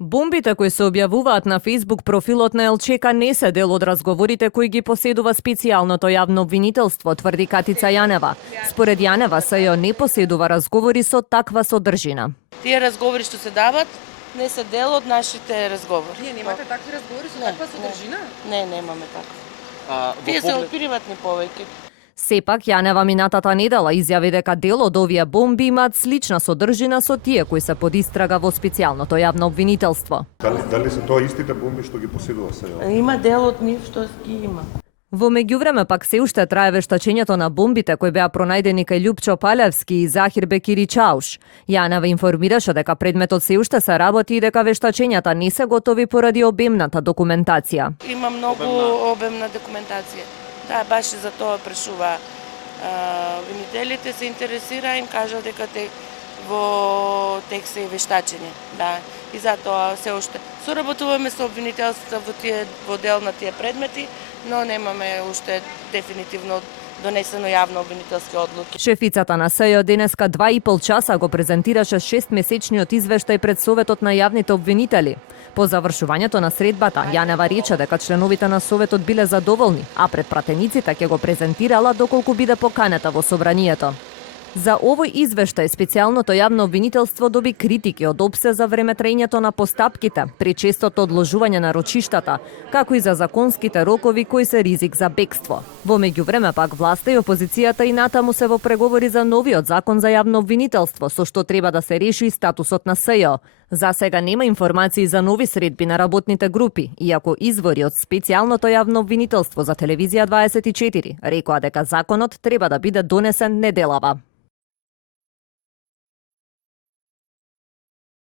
Бомбите кои се објавуваат на Facebook профилот на ЛЧК не се дел од разговорите кои ги поседува специјалното јавно обвинителство, тврди Катица Јанева. Според Јанева, СЈО не поседува разговори со таква содржина. Тие разговори што се дават не се дел од нашите разговори. Вие немате такви разговори со таква содржина? Не, немаме таква. Тие се од приватни повеќе. Сепак, Јанева минатата недела изјави дека дел од овие бомби имаат слична содржина со тие кои се под истрага во специјалното јавно обвинителство. Дали се тоа истите бомби што ги поседува СЈО? Има дел од нив што ги има. Во меѓувреме пак се уште трае вештачењето на бомбите кои беа пронајдени кај Љупчо Палевски и Захир Бекири Чауш. Јанева информираше дека предметот се уште се работи и дека вештачењата не се готови поради обемната документација. Има многу обемна документација. Да, баш за тоа прашува. Обвинителите се интересира, им кажа дека во тек се и вештачење. Да, и затоа се уште соработуваме со обвинителството во дел на тие предмети, но немаме уште дефинитивно донесено јавно обвинителски одлуки. Шефицата на СЈО денеска 2,5 часа го презентираше 6-месечниот извештај пред Советот на јавните обвинители. По завршувањето на средбата, Јанева рече дека членовите на Советот биле задоволни, а пред пратениците ќе го презентирала доколку биде поканета во собранието. За овој извештај специјалното јавно обвинителство доби критики од ОПСЕ за времетраењето на постапките, пречестото одложување на рочиштата, како и за законските рокови кои се ризик за бегство. Во меѓувреме пак власта и опозицијата и натаму се во преговори за новиот закон за јавно обвинителство, со што треба да се реши статусот на СЈО. За сега нема информации за нови средби на работните групи, иако извори од специјалното јавно обвинителство за телевизија 24 рекоа дека законот треба да биде донесен неделава.